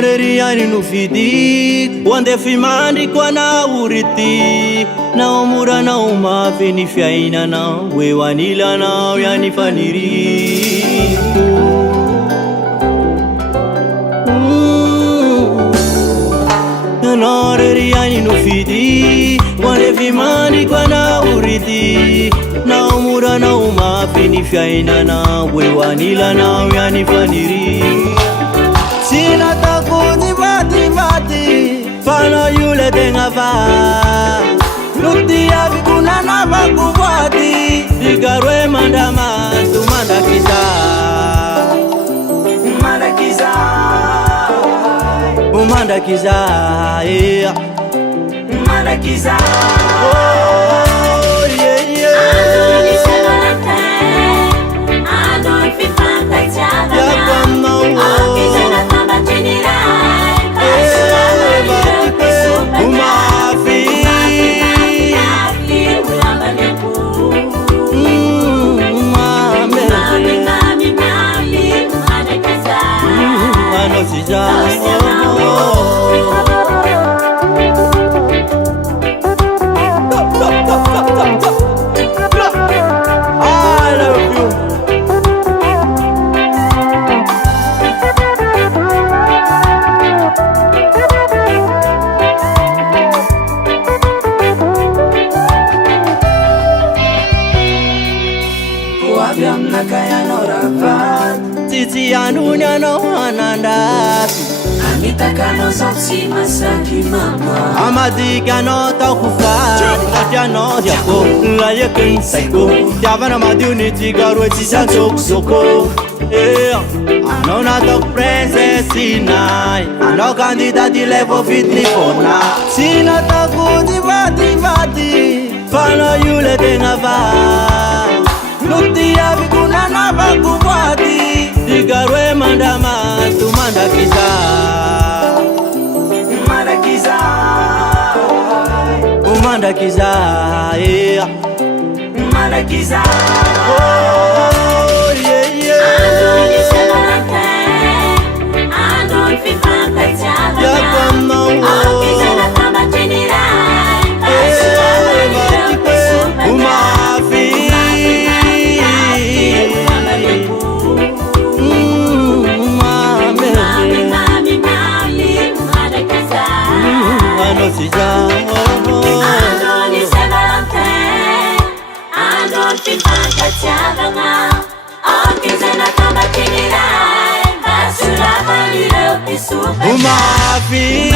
Noreriani no fidi Wande fimandi kwa na uriti Na omura na umafi ni fiaina na Wewanila na yani faniri Noreriani no fidi Wande fimandi kwa na uriti Na omura na umafi ni fiaina na Wewanila na yani faniri Sina takuni mati Fana yule denga va Luti ya vikuna na bakubwati Digarwe mandama tumanda kiza Umanda kiza Umanda kiza yeah. Umanda kiza Oh yeah yeah Ando ifipanta chava Titi anunya no anandasi Anitaka no sopsi masaki mama Amadika no takufari Katia no diako La yekin saiko Tiavana madiuni tigarwe tisa soko Yeah Anona tok princess sinai Ano candidati levo fitli fona Sina takudi vati Fana yule tenga va Luti ya vikuna na bakubwati Digarwe mandama tumanda kiza Umanda kiza Umanda kiza yeah. Umanda kiza Oh yeah yeah Ando nishagalate Ando ifipanta chava Yakama Akiza na tamba chinira Umafi Ando ni segalante Ando fipanta chavanga Akiza na tamba chinira Basura balile upisupe Umafi